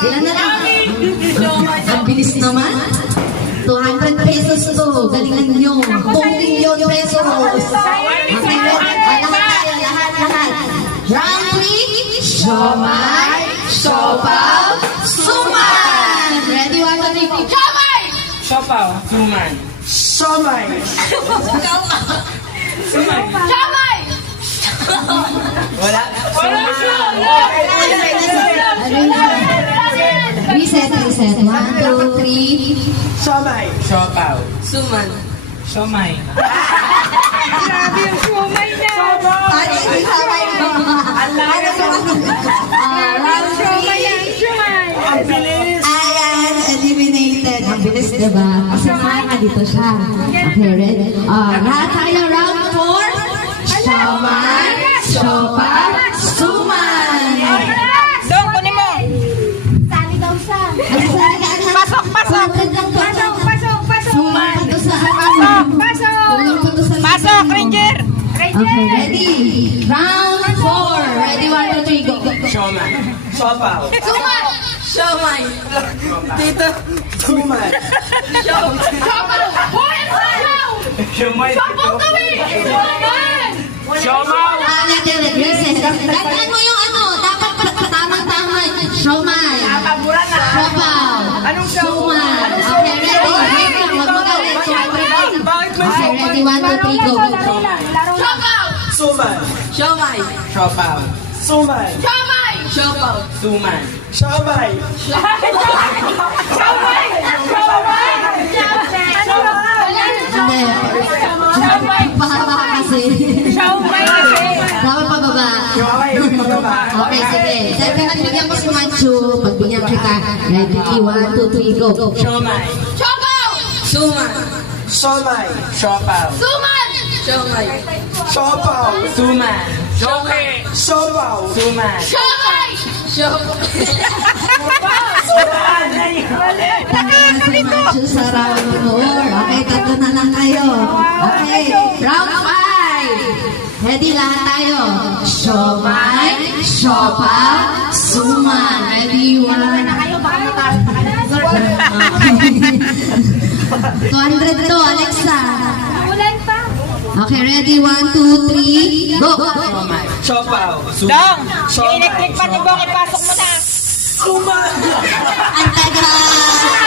Ilan na lang? Ang bilis naman. 200 pesos to. Galingan nyo. 2 million pesos. Okay, lahat. Round 3. Siomai, siopaw, suman. Ready, 1, 2, 3. Siomai! Siopaw, suman. Siomai. Suman. Siomai! Wala. Reset. 1, 2, 3. Siomai. Siopaw. Suman. Siomai. Grabe yung sumay niya. Paano yung siomai mo? Round 3. Ang bilis. Ayan, eliminated. Ang bilis, diba? Kasi mga dito siya. Okay, ready? Lahat tayo, round 4. Siomai, siopaw, suman. Dong, kunin mo. Sali daw siya. Pasok. Suman. Pasok, Ranger. Okay, ready? Round 4. Ready, 1, 2, 3, go. Siomai. Siopaw. Suman! Siomay. Tito. Suman. Siomai. Reset. Gandaan mo yung ano, dapat tamang-tama. Siomai. Siopaw. Suman. Okay, ready? Wait lang, huwag magalit. Okay, ready, 1, 2, 3, go. Suman. Siomay. Siopaw. Suman. Siopaw. Suman. Siomai. Hindi. Pahaba kasi. Dapat pababa. Siomai. Pababa. Okay, sige. Sabi nagbigyan ko si Machu. Pagbigyan kita. Ready, 1, 2, 3, go. Siomai. Suman. Siomai. Siopaw. Siomay. Siopaw. Suman. Siomai. Siopaw. Suman. Tanggalin si Machu sa round 4. Okay, tatlo na lang kayo. Okay, round 5. Ready lahat tayo. Siomai, siopaw, suman. Ready, 1. 200 to, Alexa. Okay, ready, 1, 2, 3, go! Siopaw. Dong, electric pan yung bokeh, pasok mo na. Suman. Ang tagal!